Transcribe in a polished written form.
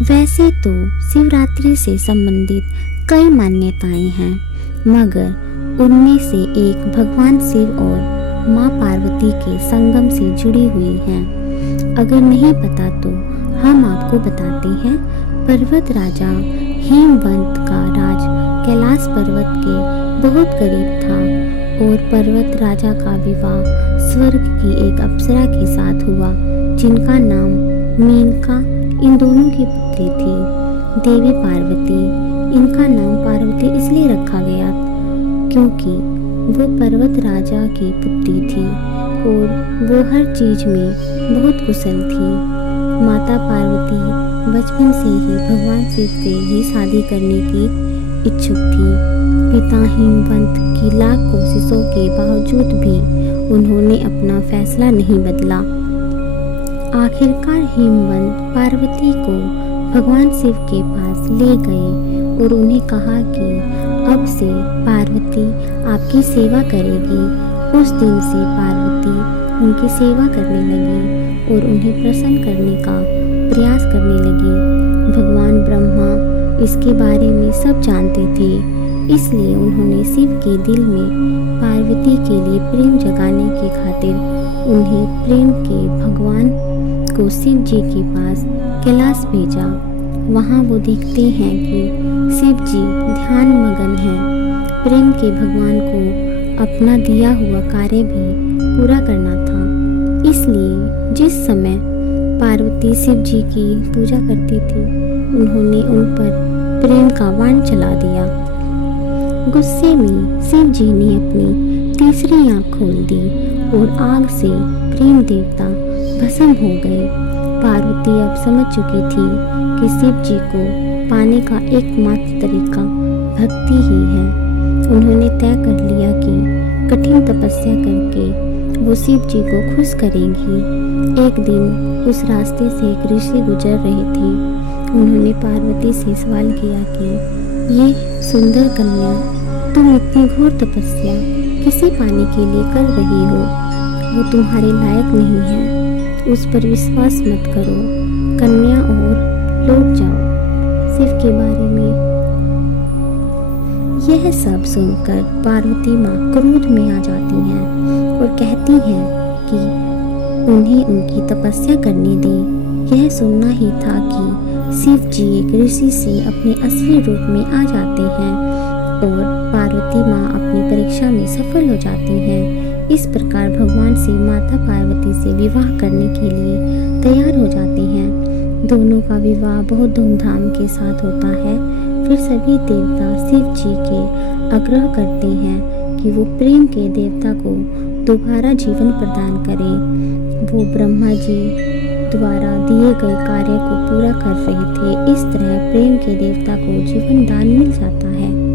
वैसे तो शिवरात्रि से संबंधित कई मान्यताएं हैं, मगर उनमें से एक भगवान शिव और माँ पार्वती के संगम से जुड़ी हुई है। अगर नहीं पता तो हम आपको बताते हैं। पर्वत राजा हेमवंत का राज कैलाश पर्वत के बहुत करीब था और पर्वत राजा का विवाह स्वर्ग की एक अप्सरा के साथ हुआ, जिनका नाम मेनका। इन दोनों की पुत्री थी देवी पार्वती। इनका नाम पार्वती इसलिए रखा गया क्योंकि वो पर्वत राजा की पुत्री थी और वो हर चीज में बहुत कुशल थी। माता पार्वती बचपन से ही भगवान शिव से ही शादी करने की इच्छुक थी। पिता हेमवंत की लाख कोशिशों के बावजूद भी उन्होंने अपना फैसला नहीं बदला। आखिरकार हेमवंत पार्वती को भगवान शिव के पास ले गए और उन्हें कहा कि अब से पार्वती आपकी सेवा करेगी। उस दिन से पार्वती उनकी सेवा करने लगी और उन्हें प्रसन्न करने का प्रयास करने लगी। भगवान ब्रह्मा इसके बारे में सब जानते थे, इसलिए उन्होंने शिव के दिल में पार्वती के लिए प्रेम जगाने की खातिर उन्हें प्रेम के भगवान को शिव जी के पास कैलाश भेजा। वहाँ वो देखते हैं कि शिव जी ध्यान मगन हैं। प्रेम के भगवान को अपना दिया हुआ कार्य भी पूरा करना था, इसलिए जिस समय पार्वती शिव जी की पूजा करती थी, उन्होंने उन पर प्रेम का बाण चला दिया। गुस्से में शिव जी ने अपनी तीसरी आंख खोल दी और आग से प्रेम देवता भस्म हो गए। पार्वती अब समझ चुकी थी कि शिव जी को पाने का एकमात्र तरीका भक्ति ही है। उन्होंने तय कर लिया कि कठिन तपस्या करके वो शिव जी को खुश करेंगी। एक दिन उस रास्ते से एक ऋषि गुजर रहे थे। उन्होंने पार्वती से सवाल किया कि ये सुंदर कन्या, तुम इतनी घोर तपस्या किसे पाने के लिए कर रही हो? वो तुम्हारे लायक नहीं है। उस पर विश्वास मत करो कन्या और लौट जाओ। शिव के बारे में यह सब सुनकर पार्वती माँ क्रोध में आ जाती हैं और कहती हैं कि उन्हें उनकी तपस्या करने दें। यह सुनना ही था कि शिव जी एक ऋषि से अपने असली रूप में आ जाते हैं और पार्वती माँ अपनी परीक्षा में सफल हो जाती हैं। इस प्रकार भगवान शिव माता पार्वती से विवाह करने के लिए तैयार हो जाते हैं। दोनों का विवाह बहुत धूमधाम के साथ होता है। फिर सभी देवता शिव जी के आग्रह करते हैं कि वो प्रेम के देवता को दोबारा जीवन प्रदान करें। वो ब्रह्मा जी द्वारा दिए गए कार्य को पूरा कर रहे थे। इस तरह प्रेम के देवता को जीवन दान मिल जाता है।